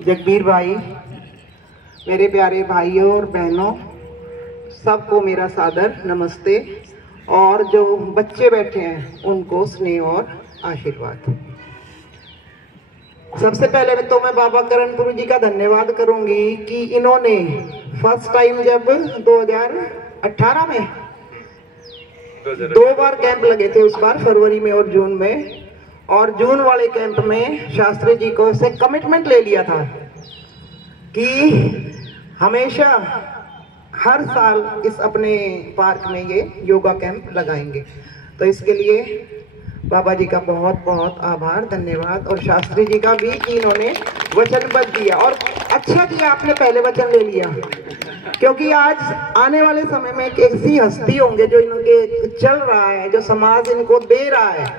जगबीर भाई, मेरे प्यारे भाइयों और बहनों, सबको मेरा सादर नमस्ते। और जो बच्चे बैठे हैं उनको स्नेह और आशीर्वाद। सबसे पहले तो मैं बाबा करणपुर जी का धन्यवाद करूंगी कि इन्होंने फर्स्ट टाइम जब 2018 में 2 बार कैंप लगे थे, उस बार फरवरी में और जून में, और जून वाले कैंप में शास्त्री जी को से कमिटमेंट ले लिया था कि हमेशा हर साल इस अपने पार्क में ये योगा कैंप लगाएंगे। तो इसके लिए बाबा जी का बहुत बहुत आभार, धन्यवाद। और शास्त्री जी का भी कि इन्होंने वचनबद्ध दिया, और अच्छा किया आपने पहले वचन ले लिया, क्योंकि आज आने वाले समय में एक ऐसी हस्ती होंगे जो इनके चल रहा है, जो समाज इनको दे रहा है,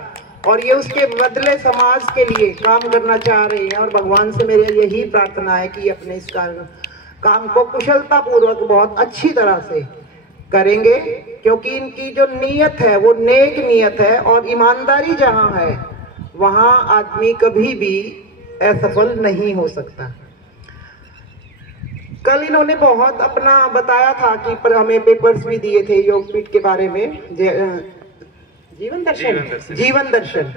और ये उसके बदले समाज के लिए काम करना चाह रहे हैं। और भगवान से मेरी यही प्रार्थना है कि अपने इस काम को कुशलता पूर्वक बहुत अच्छी तरह से करेंगे, क्योंकि इनकी जो नीयत है वो नेक नीयत है, और ईमानदारी जहाँ है वहाँ आदमी कभी भी असफल नहीं हो सकता। कल इन्होंने बहुत अपना बताया था कि पर हमें पेपर्स भी दिए थे योगपीठ के बारे में, जीवन दर्शन।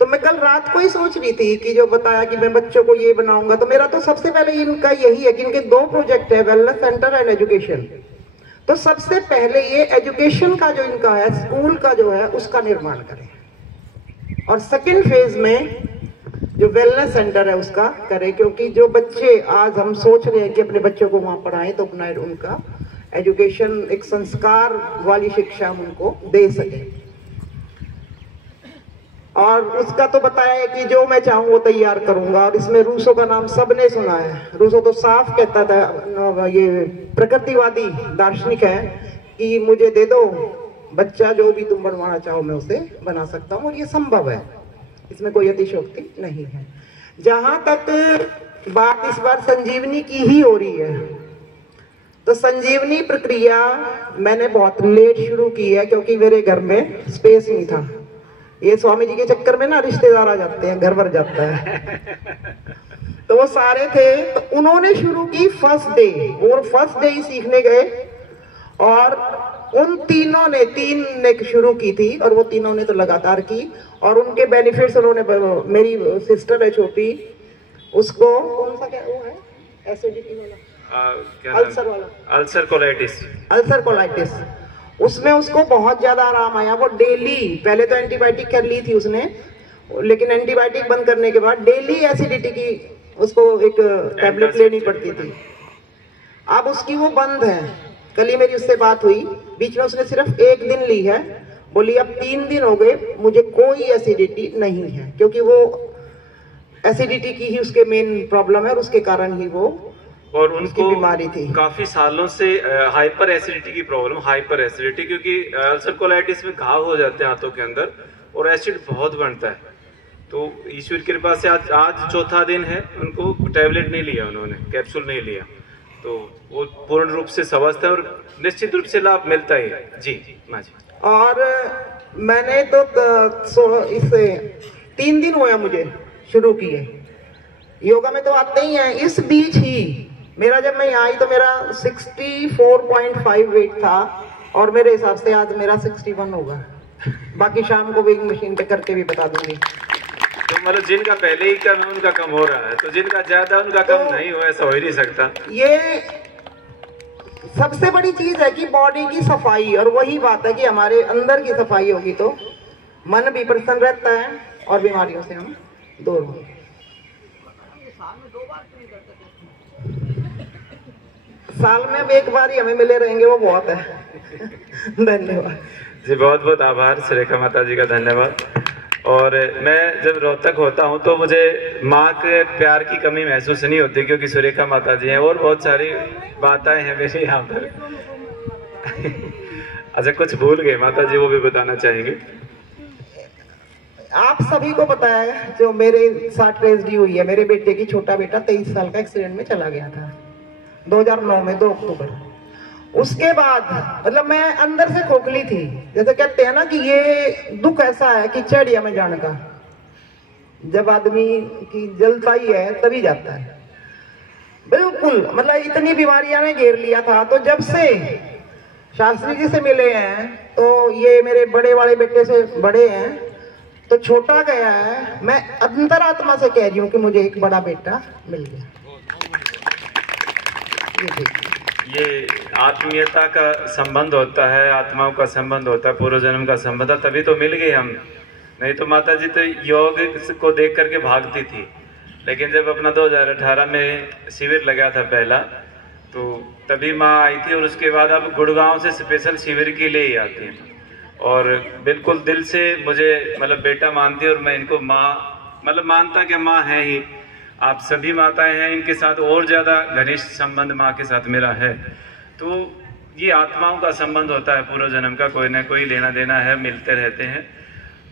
तो मैं कल रात को ही सोच रही थी कि जो बताया कि मैं बच्चों को ये बनाऊंगा, तो मेरा तो सबसे पहले इनका यही है कि इनके 2 प्रोजेक्ट है, वेलनेस सेंटर एंड एजुकेशन। तो सबसे पहले ये एजुकेशन का जो इनका है, स्कूल का जो है, उसका निर्माण करें, और सेकेंड फेज में जो वेलनेस सेंटर है उसका करें। क्योंकि जो बच्चे आज हम सोच रहे हैं कि अपने बच्चों को वहां पढ़ाएं, तो अपना उनका एजुकेशन, एक संस्कार वाली शिक्षा हम उनको दे सके। और उसका तो बताया है कि जो मैं चाहूँ वो तैयार करूंगा। और इसमें रूसो का नाम सबने सुना है। रूसो तो साफ कहता था, ये प्रकृतिवादी दार्शनिक है, कि मुझे दे दो बच्चा, जो भी तुम बनवाना चाहो मैं उसे बना सकता हूँ, और ये संभव है, इसमें कोई अतिशयोक्ति नहीं है। जहां तक बात इस बार संजीवनी की ही हो रही है, तो संजीवनी प्रक्रिया मैंने बहुत लेट शुरू की है, क्योंकि मेरे घर में स्पेस नहीं था। ये स्वामी जी के चक्कर में ना रिश्तेदार आ जाते हैं, घर भर जाता है। तो वो सारे थे, तो उन्होंने शुरू की फर्स्ट डे, और फर्स्ट डे ही सीखने गए, और उन तीनों ने 3 ने शुरू की थी, और वो तीनों ने तो लगातार की, और उनके बेनिफिट्स उन्होंने, मेरी सिस्टर है छोटी, उसको कौन सा क्या वो है, एसिडिटी वाला, अल्सर कोलाइटिस, उसमें उसको बहुत ज्यादा आराम आया। वो डेली, पहले तो एंटीबायोटिक कर ली थी उसने, लेकिन एंटीबायोटिक बंद करने के बाद डेली एसिडिटी की उसको एक टैबलेट लेनी पड़ती थी। अब उसकी वो बंद है। कल ही मेरी उससे बात हुई, बीच में उसने सिर्फ 1 दिन ली है, बोली अब 3 दिन हो गए मुझे कोई एसिडिटी नहीं है, क्योंकि वो एसिडिटी की ही उसके मेन प्रॉब्लम है, और उसके कारण ही वो और उनको बीमारी थी। काफी सालों से हाइपर एसिडिटी की प्रॉब्लम, हाइपर एसिडिटी, क्योंकि अल्सर कोलाइटिस में घाव हो जाते हैं हाथों के अंदर, और एसिड बहुत बनता है। तो ईश्वर की कृपा से आज चौथा दिन है, उनको टैबलेट नहीं लिया, उन्होंने कैप्सूल नहीं लिया, तो वो पूर्ण रूप से स्वस्थ है, और निश्चित रूप से लाभ मिलता है जी। माँ जी, और मैंने तो इससे 3 दिन हुआ मुझे शुरू किए। योगा में तो आते ही हैं। इस बीच ही मेरा, जब मैं यहाँ आई तो मेरा 64.5 वेट था, और मेरे हिसाब से आज मेरा 61 होगा। बाकी शाम को वेइंग मशीन पे करके भी बता दूंगी। तो मतलब जिनका पहले ही कम है उनका कम हो रहा है, तो जिनका ज्यादा उनका कम नहीं हुआ, ऐसा हो ही नहीं सकता। ये सबसे बड़ी चीज है कि बॉडी की सफाई, और वही बात है कि हमारे अंदर की सफाई होगी तो मन भी प्रसन्न रहता है, और बीमारियों से हम दूर होंगे। साल में अब 1 बार ही हमें मिले रहेंगे, वो बहुत है। धन्यवाद जी, बहुत बहुत आभार सुरेखा माता जी का, धन्यवाद। और मैं जब रोहतक होता हूँ तो मुझे माँ के प्यार की कमी महसूस नहीं होती, क्योंकि सुरेखा माता जी हैं, और बहुत सारी माताएं हैं मेरे यहाँ पर। अच्छा, कुछ भूल गए माता जी, वो भी बताना चाहेंगे। आप सभी को पता है जो मेरे साथ ट्रेजेडी हुई है, मेरे बेटे की, छोटा बेटा 23 साल का एक्सीडेंट में चला गया था 2009 में 2 अक्टूबर। उसके बाद मतलब मैं अंदर से खोखली थी, जैसे कहते हैं ना कि ये दुख ऐसा है कि चढ़िया में जाने का, जब आदमी की जलता ही है तभी जाता है। बिल्कुल, मतलब इतनी बीमारियां ने घेर लिया था। तो जब से शास्त्री जी से मिले हैं, तो ये मेरे बड़े वाले बेटे से बड़े हैं, तो छोटा गया है। मैं अंतरात्मा से कह रही हूँ कि मुझे एक बड़ा बेटा मिल गया। ये आत्मीयता का संबंध होता है, आत्माओं का संबंध होता है, पूर्व जन्म का संबंध है, तभी तो मिल गए हम। नहीं तो माता जी तो योग को देख करके भागती थी। लेकिन जब अपना 2018 में शिविर लगा था पहला, तो तभी माँ आई थी। और उसके बाद अब गुड़गांव से स्पेशल शिविर के लिए ही आती हैं। और बिल्कुल दिल से मुझे मतलब बेटा मानती है। और मैं इनको माँ मतलब मानता कि माँ है ही। आप सभी माताएं हैं, इनके साथ और ज़्यादा घनिष्ठ संबंध माँ के साथ मेरा है। तो ये आत्माओं का संबंध होता है पूर्व जन्म का, कोई ना कोई लेना देना है, मिलते रहते हैं।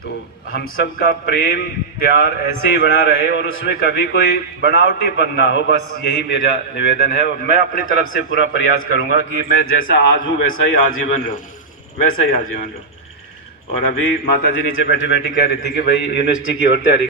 तो हम सब का प्रेम प्यार ऐसे ही बना रहे और उसमें कभी कोई बनावटीपन ना हो, बस यही मेरा निवेदन है। और मैं अपनी तरफ से पूरा प्रयास करूंगा कि मैं जैसा आज हूँ वैसा ही आजीवन रहूँ, वैसा ही आजीवन रहूँ। और अभी माता जी नीचे बैठी बैठी कह रही थी कि भाई यूनिवर्सिटी की और तैयारी